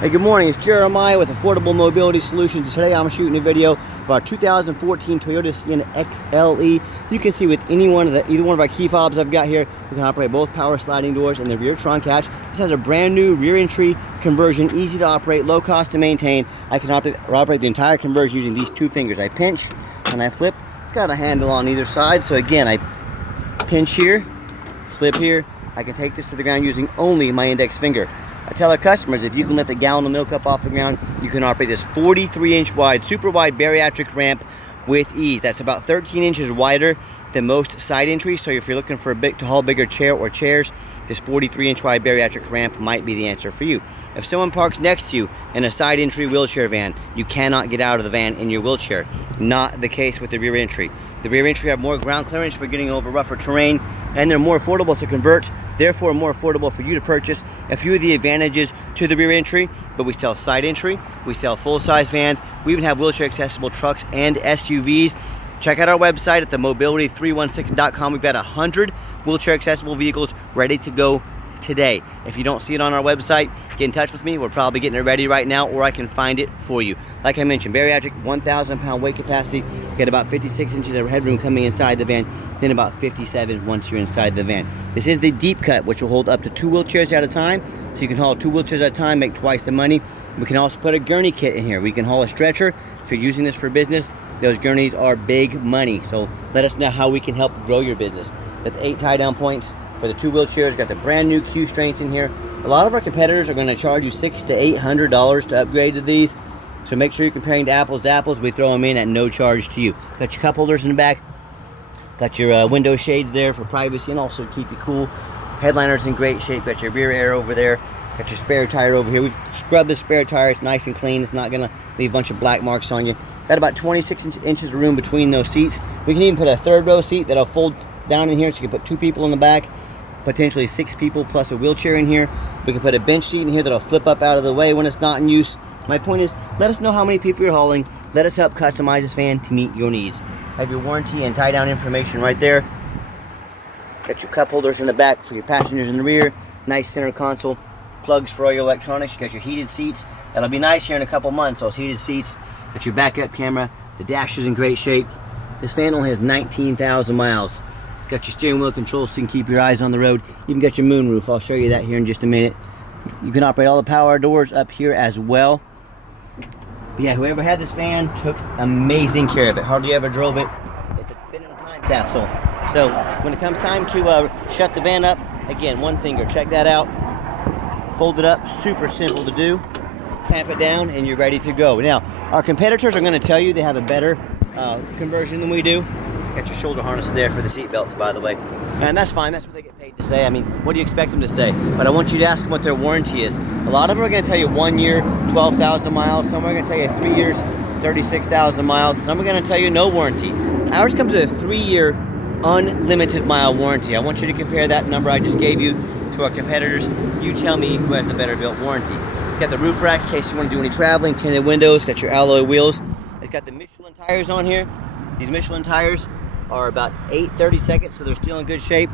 Hey, good morning. It's Jeremiah with Affordable Mobility Solutions. Today I'm shooting a video of our 2014 Toyota Sienna XLE. You can see with either one of our key fobs I've got here, we can operate both power sliding doors and the rear trunk hatch. This has a brand new rear entry conversion, easy to operate, low cost to maintain. I can operate the entire conversion using these two fingers. I pinch and I flip. It's got a handle on either side, so again, I pinch here, flip here. I can take this to the ground using only my index finger. I tell our customers, if you can lift a gallon of milk up off the ground, you can operate this 43-inch wide, super wide bariatric ramp with ease. That's about 13 inches wider than most side entries. So if you're looking for to haul bigger chair or chairs, this 43-inch wide bariatric ramp might be the answer for you. If someone parks next to you in a side entry wheelchair van, you cannot get out of the van in your wheelchair. Not the case with the rear entry. The rear entry have more ground clearance for getting over rougher terrain, and they're more affordable to convert, therefore more affordable for you to purchase. A few of the advantages to the rear entry, but we sell side entry, we sell full-size vans, we even have wheelchair accessible trucks and SUVs. Check out our website at themobility316.com. We've got 100 wheelchair accessible vehicles ready to go today. If you don't see it on our website, get in touch with me. We're probably getting it ready right now, or I can find it for you. Like I mentioned, bariatric, 1,000-pound weight capacity. Get about 56 inches of headroom coming inside the van, then about 57 once you're inside the van. This is the deep cut, which will hold up to 2 wheelchairs at a time, so you can haul 2 wheelchairs at a time, make twice the money. We can also put a gurney kit in here. We can haul a stretcher. If you're using this for business, those gurneys are big money, so let us know how we can help grow your business. Got the 8 tie-down points for the 2 wheelchairs. Got the brand new Q strengths in here. A lot of our competitors are going to charge you $600 to $800 to upgrade to these, so make sure you're comparing to apples. We throw them in at no charge to you. Got your cup holders in the back. Got your window shades there for privacy and also to keep you cool. Headliner's in great shape. Got your rear air over there. Got your spare tire over here. We've scrubbed the spare tire. It's nice and clean. It's not going to leave a bunch of black marks on you. Got about 26 inches of room between those seats. We can even put a third row seat that'll fold down in here, so you can put 2 people in the back, potentially 6 people plus a wheelchair in here. We can put a bench seat in here that'll flip up out of the way when it's not in use. My point is, let us know how many people you're hauling. Let us help customize this van to meet your needs. Have your warranty and tie down information right there. Got your cup holders in the back for your passengers in the rear. Nice center console. Plugs for all your electronics. You got your heated seats. That'll be nice here in a couple months, those heated seats. Got your backup camera. The dash is in great shape. This van only has 19,000 miles. It's got your steering wheel controls so you can keep your eyes on the road. You even got your moonroof. I'll show you that here in just a minute. You can operate all the power doors up here as well. But yeah, whoever had this van took amazing care of it. Hardly ever drove it. It's been in a time capsule. So when it comes time to shut the van up, again, one finger. Check that out. Fold it up, super simple to do. Clamp it down and you're ready to go. Now, our competitors are going to tell you they have a better conversion than we do. Got your shoulder harness there for the seat belts, by the way. And that's fine, that's what they get paid to say. I mean, what do you expect them to say? But I want you to ask them what their warranty is. A lot of them are going to tell you 1 year, 12,000 miles. Some are going to tell you 3 years, 36,000 miles. Some are going to tell you no warranty. Ours comes with a 3-year unlimited mile warranty. I want you to compare that number I just gave you to our competitors. You tell me who has the better built warranty. It's got the roof rack in case you want to do any traveling, tinted windows, got your alloy wheels. It's got the Michelin tires on here. These Michelin tires are about 8/32, so they're still in good shape.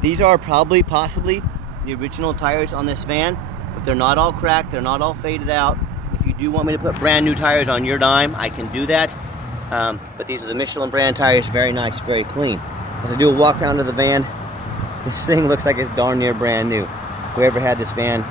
These are possibly the original tires on this van, but they're not all cracked, they're not all faded out. If you do want me to put brand new tires on your dime, I can do that. But these are the Michelin brand tires, very nice, very clean. As I do a walk around to the van, this thing looks like it's darn near brand new. Whoever had this van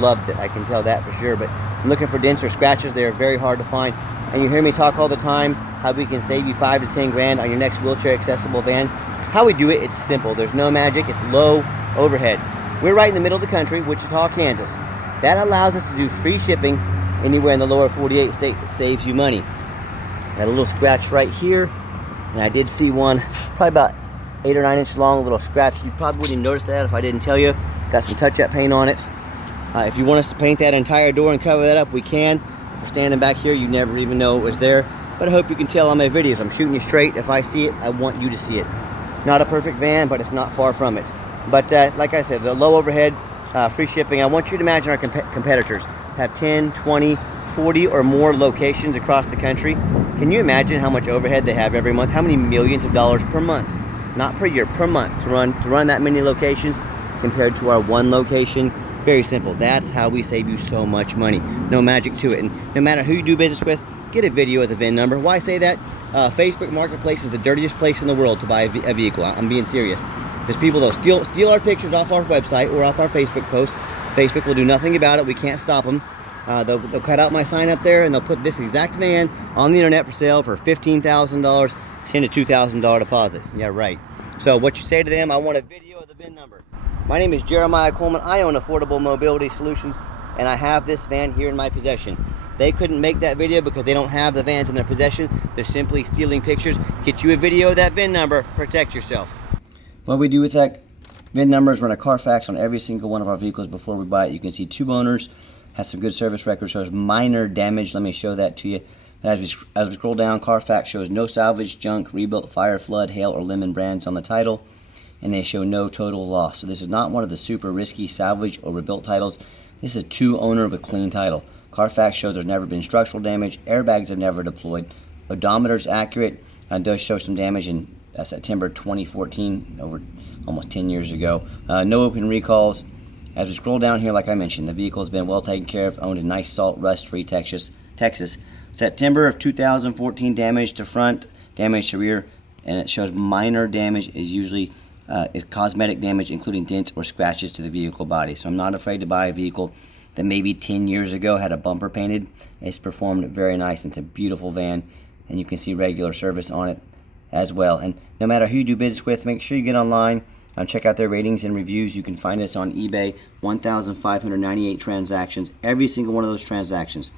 loved it, I can tell that for sure. But I'm looking for dents or scratches. They are very hard to find. And you hear me talk all the time how we can save you 5 to 10 grand on your next wheelchair accessible van. How we do it, it's simple. There's no magic. It's low overhead. We're right in the middle of the country, Wichita, Kansas. That allows us to do free shipping anywhere in the lower 48 states. It saves you money. Got a little scratch right here, and I did see one probably about 8 or 9 inches long, a little scratch. You probably wouldn't even notice that if I didn't tell you. Got some touch-up paint on it. If you want us to paint that entire door and cover that up, we can. If we're standing back here, you never even know it was there. But I hope you can tell on my videos, I'm shooting you straight. If I see it, I want you to see it. Not a perfect van, but it's not far from it. But like I said, the low overhead, free shipping. I want you to imagine our competitors have 10, 20, 40 or more locations across the country. Can you imagine how much overhead they have every month? How many millions of dollars per month? Not per year, per month, to run that many locations compared to our one location. Very simple. That's how we save you so much money. No magic to it. And no matter who you do business with, get a video of the VIN number. Why say that? Facebook Marketplace is the dirtiest place in the world to buy a vehicle. I'm being serious. There's people that will steal our pictures off our website or off our Facebook posts. Facebook will do nothing about it. We can't stop them. They'll cut out my sign up there and they'll put this exact van on the internet for sale for $15,000, send a $2,000 deposit. Yeah, right. So what you say to them, I want a video of the VIN number. My name is Jeremiah Coleman. I own Affordable Mobility Solutions, and I have this van here in my possession. They couldn't make that video because they don't have the vans in their possession. They're simply stealing pictures. Get you a video of that VIN number, protect yourself. What we do with that VIN number is run a Carfax on every single one of our vehicles before we buy it. You can see 2 owners, has some good service record, shows minor damage. Let me show that to you. As we scroll down, Carfax shows no salvage, junk, rebuilt, fire, flood, hail, or lemon brands on the title, and they show no total loss. So this is not one of the super risky salvage or rebuilt titles. This is a 2 owner with clean title. Carfax shows there's never been structural damage, airbags have never deployed, odometer's accurate, and does show some damage in September 2014, over almost 10 years ago. No open recalls. As we scroll down here, like I mentioned, the vehicle has been well taken care of, owned in nice salt, rust-free Texas. September of 2014, damage to front, damage to rear, and it shows minor damage is usually is cosmetic damage, including dents or scratches to the vehicle body. So I'm not afraid to buy a vehicle that maybe 10 years ago had a bumper painted. It's performed very nice. It's a beautiful van, and you can see regular service on it as well. And no matter who you do business with, make sure you get online and check out their ratings and reviews. You can find us on eBay. 1,598 transactions. Every single one of those transactions,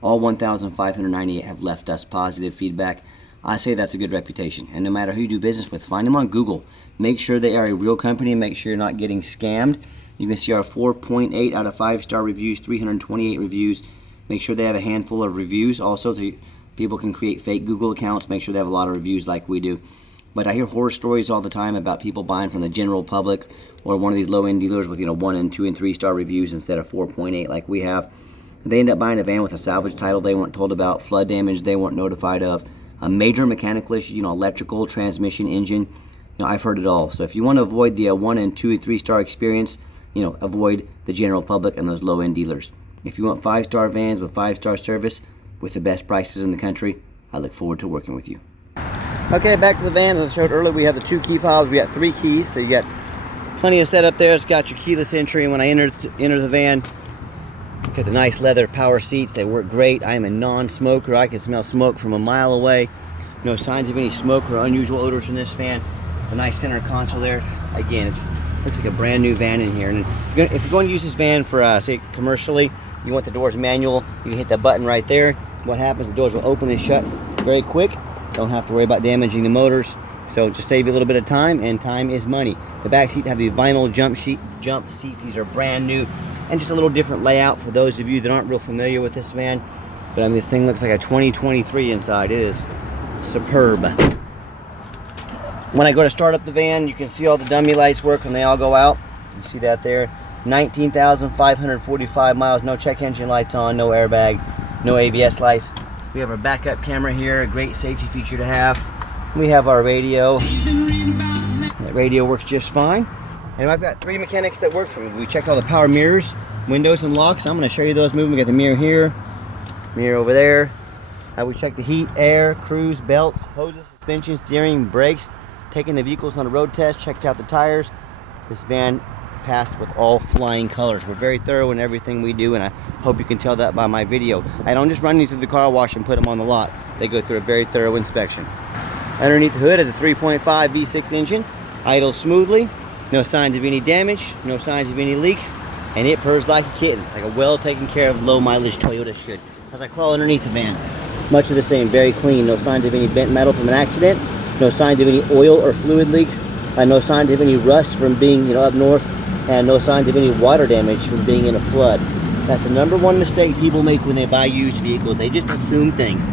all 1,598 have left us positive feedback. I say that's a good reputation. And no matter who you do business with, find them on Google. Make sure they are a real company and make sure you're not getting scammed. You can see our 4.8 out of 5-star reviews, 328 reviews. Make sure they have a handful of reviews. Also, people can create fake Google accounts. Make sure they have a lot of reviews like we do. But I hear horror stories all the time about people buying from the general public or one of these low-end dealers with 1 and 2 and 3-star reviews instead of 4.8 like we have. They end up buying a van with a salvage title they weren't told about, flood damage they weren't notified of, a major mechanical issue, electrical, transmission, engine. I've heard it all. So if you want to avoid the 1 and 2 and 3-star experience, avoid the general public and those low-end dealers. If you want 5-star vans with 5-star service with the best prices in the country, I look forward to working with you. Okay, back to the van. As I showed earlier, we have the 2 key fobs. We got 3 keys, so you got plenty of setup there. It's got your keyless entry, and when I enter the van, got the nice leather power seats. They work great. I am a non-smoker. I can smell smoke from a mile away. No signs of any smoke or unusual odors in this van. The nice center console there. Again, it looks like a brand new van in here. And if you're going to use this van for, say, commercially, you want the doors manual, you can hit that button right there. What happens, the doors will open and shut very quick. Don't have to worry about damaging the motors. So just save you a little bit of time, and time is money. The back seats have the vinyl jump seats. These are brand new. And just a little different layout for those of you that aren't real familiar with this van. But I mean, this thing looks like a 2023 inside. It is superb. When I go to start up the van, you can see all the dummy lights work when they all go out. You see that there. 19,545 miles, no check engine lights on, no airbag, no ABS lights. We have our backup camera here, a great safety feature to have. We have our radio. That radio works just fine. And I've got 3 mechanics that work for me. We checked all the power mirrors, windows, and locks. I'm going to show you those moving. We got the mirror here, mirror over there. We checked the heat, air, cruise, belts, hoses, suspension, steering, brakes. Taking the vehicles on a road test, checked out the tires. This van passed with all flying colors. We're very thorough in everything we do, and I hope you can tell that by my video. I don't just run these through the car wash and put them on the lot. They go through a very thorough inspection. Underneath the hood is a 3.5 V6 engine, idles smoothly, no signs of any damage, no signs of any leaks, and it purrs like a kitten, like a well taken care of low mileage Toyota should. As I crawl underneath the van, much of the same, very clean, no signs of any bent metal from an accident, no signs of any oil or fluid leaks, no signs of any rust from being up north, and no signs of any water damage from being in a flood. That's the #1 mistake people make when they buy used vehicles. They just assume things.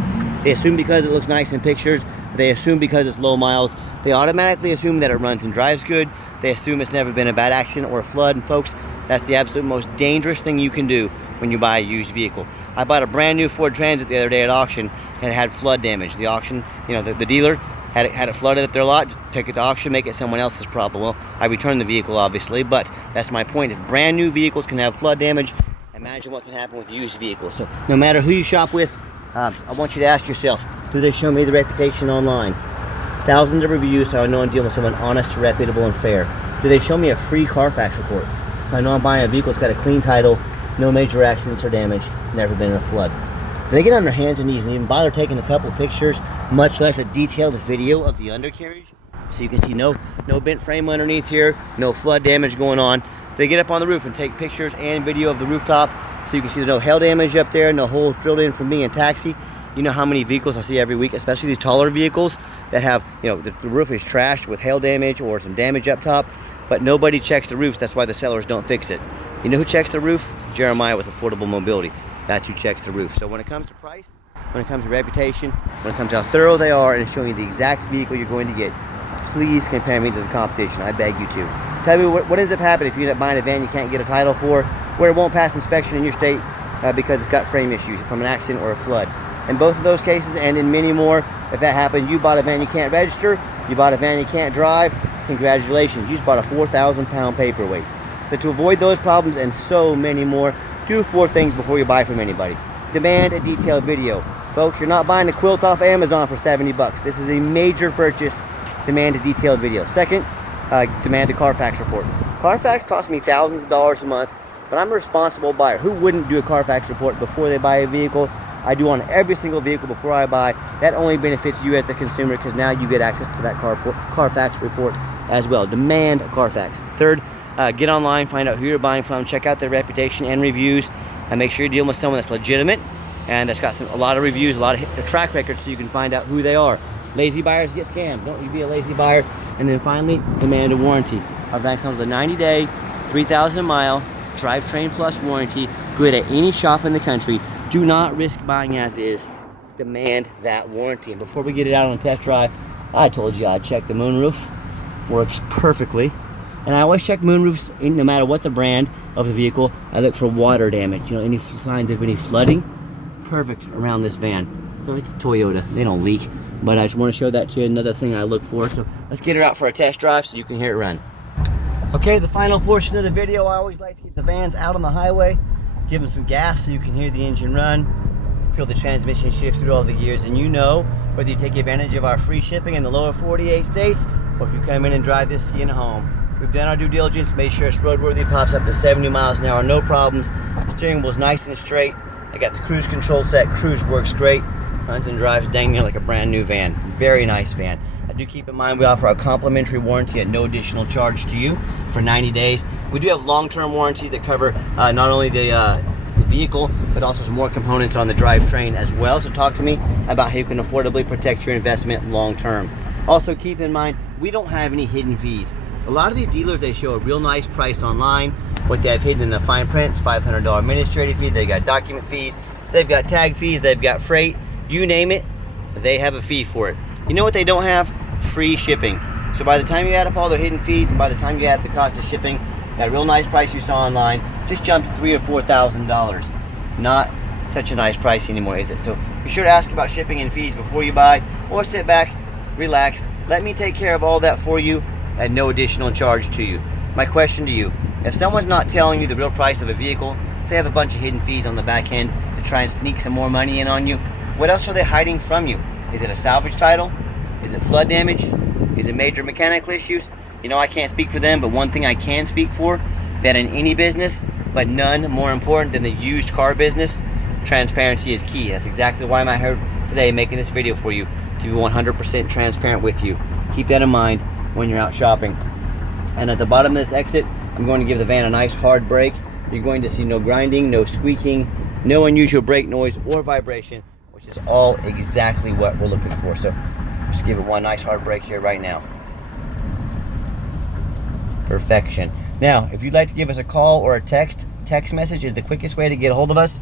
They assume because it looks nice in pictures, they assume because it's low miles, they automatically assume that it runs and drives good, they assume it's never been a bad accident or a flood, and folks, that's the absolute most dangerous thing you can do when you buy a used vehicle. I bought a brand new Ford Transit the other day at auction, and it had flood damage. The auction, the dealer had it flooded at their lot, just take it to auction, make it someone else's problem. Well, I returned the vehicle, obviously, but that's my point. If brand new vehicles can have flood damage, imagine what can happen with used vehicles. So no matter who you shop with, I want you to ask yourself, do they show me the reputation online? Thousands of reviews, so I know I'm dealing with someone honest, reputable, and fair. Do they show me a free Carfax report? So I know I'm buying a vehicle that's got a clean title, no major accidents or damage, never been in a flood. Do they get on their hands and knees and even bother taking a couple pictures, much less a detailed video of the undercarriage? So you can see no bent frame underneath here, no flood damage going on. They get up on the roof and take pictures and video of the rooftop, so you can see there's no hail damage up there, no holes drilled in from being a taxi. You know how many vehicles I see every week, especially these taller vehicles that have, the roof is trashed with hail damage or some damage up top, but nobody checks the roofs. That's why the sellers don't fix it. You know who checks the roof? Jeremiah with Affordable Mobility. That's who checks the roof. So when it comes to price, when it comes to reputation, when it comes to how thorough they are and showing you the exact vehicle you're going to get, please compare me to the competition. I beg you to. Tell me what ends up happening if you end up buying a van you can't get a title for, where it won't pass inspection in your state because it's got frame issues from an accident or a flood. In both of those cases, and in many more, if that happened, you bought a van you can't register, you bought a van you can't drive, congratulations, you just bought a 4,000-pound paperweight. But to avoid those problems and so many more, do 4 things before you buy from anybody. Demand a detailed video. Folks, you're not buying a quilt off Amazon for 70 bucks. This is a major purchase. Demand a detailed video. Second, demand a Carfax report. Carfax costs me thousands of dollars a month, but I'm a responsible buyer. Who wouldn't do a Carfax report before they buy a vehicle? I do on every single vehicle before I buy. That only benefits you as the consumer, because now you get access to that Carfax report as well. Demand a Carfax. Third, get online, find out who you're buying from, check out their reputation and reviews, and make sure you're dealing with someone that's legitimate and that's got a lot of reviews, a lot of track records, so you can find out who they are. Lazy buyers get scammed. Don't you be a lazy buyer. And then finally, demand a warranty. Our van comes with a 90-day, 3,000-mile drivetrain plus warranty, good at any shop in the country. Do not risk buying as is. Demand that warranty. And before we get it out on a test drive, I told you I'd check the moonroof. Works perfectly. And I always check moonroofs, no matter what the brand of the vehicle. I look for water damage, any signs of any flooding. Perfect around this van. So it's a Toyota, they don't leak. But I just want to show that to you, another thing I look for. So let's get her out for a test drive so you can hear it run. Okay, the final portion of the video, I always like to get the vans out on the highway, give them some gas so you can hear the engine run, feel the transmission shift through all the gears, and whether you take advantage of our free shipping in the lower 48 states, or if you come in and drive this Sienna home. We've done our due diligence, made sure it's roadworthy, pops up to 70 miles an hour, no problems. The steering wheel's nice and straight. I got the cruise control set, cruise works great. Runs and drives dang near like a brand new van. Very nice van. I do keep in mind we offer a complimentary warranty at no additional charge to you for 90 days. We do have long-term warranties that cover not only the vehicle, but also some more components on the drivetrain as well. So talk to me about how you can affordably protect your investment long-term. Also keep in mind, we don't have any hidden fees. A lot of these dealers, they show a real nice price online. What they have hidden in the fine print is $500 administrative fee. They got document fees, they've got tag fees, they've got freight. You name it, they have a fee for it. You know what they don't have? Free shipping. So by the time you add up all their hidden fees, and by the time you add the cost of shipping, that real nice price you saw online just jumped to $3,000 or $4,000. Not such a nice price anymore, is it? So be sure to ask about shipping and fees before you buy, or sit back, relax, let me take care of all that for you at no additional charge to you. My question to you, if someone's not telling you the real price of a vehicle, if they have a bunch of hidden fees on the back end to try and sneak some more money in on you, what else are they hiding from you? Is it a salvage title? Is it flood damage? Is it major mechanical issues? I can't speak for them, but one thing I can speak for, that in any business, but none more important than the used car business, transparency is key. That's exactly why I'm out here today making this video for you, to be 100% transparent with you. Keep that in mind when you're out shopping. And at the bottom of this exit, I'm going to give the van a nice hard brake. You're going to see no grinding, no squeaking, no unusual brake noise or vibration, which is all exactly what we're looking for. So just give it one nice hard brake here right now. Perfection. Now, if you'd like to give us a call or a text message is the quickest way to get a hold of us.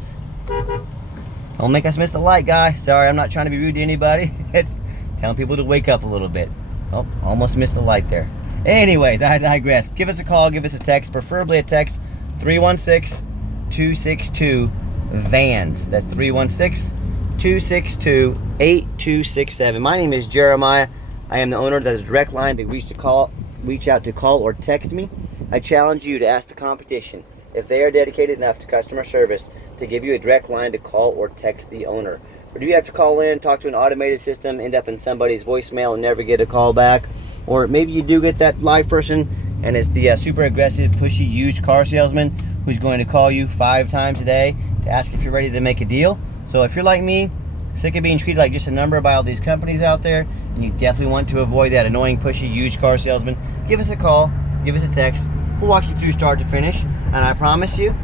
Don't make us miss the light, guy. Sorry, I'm not trying to be rude to anybody. It's telling people to wake up a little bit. Oh, almost missed the light there. Anyways, I digress. Give us a call, give us a text, preferably a text, 316-262-VANS. That's 316-262-8267. My name is Jeremiah. I am the owner. That is a direct line to reach out to call or text me. I challenge you to ask the competition if they are dedicated enough to customer service to give you a direct line to call or text the owner. Or do you have to call in, talk to an automated system, end up in somebody's voicemail and never get a call back? Or maybe you do get that live person and it's the super aggressive, pushy used car salesman who's going to call you 5 times a day to ask if you're ready to make a deal. So if you're like me, sick of being treated like just a number by all these companies out there, and you definitely want to avoid that annoying, pushy used car salesman, give us a call, give us a text. We'll walk you through start to finish, and I promise you,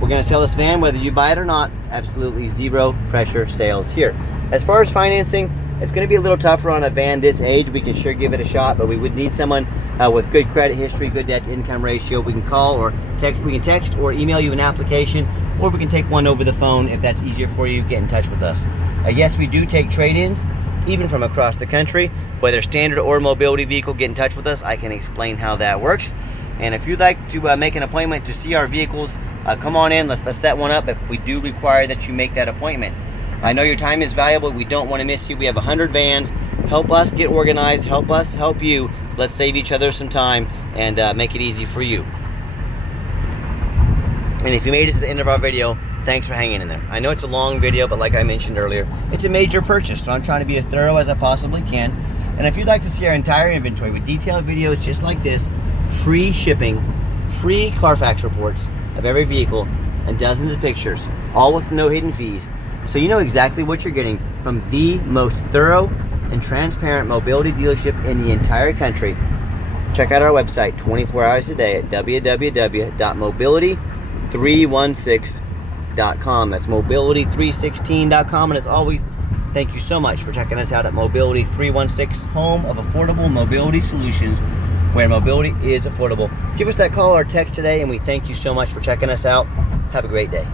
we're going to sell this van whether you buy it or not. Absolutely zero pressure sales here. As far as financing, it's going to be a little tougher on a van this age. We can sure give it a shot, but we would need someone with good credit history, good debt to income ratio. We can call or text. We can text or email you an application, or we can take one over the phone if that's easier for you. Get in touch with us. Yes, we do take trade-ins, even from across the country, whether standard or mobility vehicle. Get in touch with us. I can explain how that works. And if you'd like to make an appointment to see our vehicles, come on in. Let's set one up. But we do require that you make that appointment. I know your time is valuable. We don't want to miss you. We have 100 vans. Help us get organized. Help us help you. Let's save each other some time and make it easy for you. And if you made it to the end of our video, thanks for hanging in there. I know it's a long video, but like I mentioned earlier, it's a major purchase, so I'm trying to be as thorough as I possibly can. And if you'd like to see our entire inventory with detailed videos just like this, free shipping, free Carfax reports of every vehicle, and dozens of pictures, all with no hidden fees, so you know exactly what you're getting from the most thorough and transparent mobility dealership in the entire country, check out our website 24 hours a day at www.mobility316.com. That's mobility316.com. And as always, thank you so much for checking us out at Mobility 316, home of affordable mobility solutions, where mobility is affordable. Give us that call or text today, and we thank you so much for checking us out. Have a great day.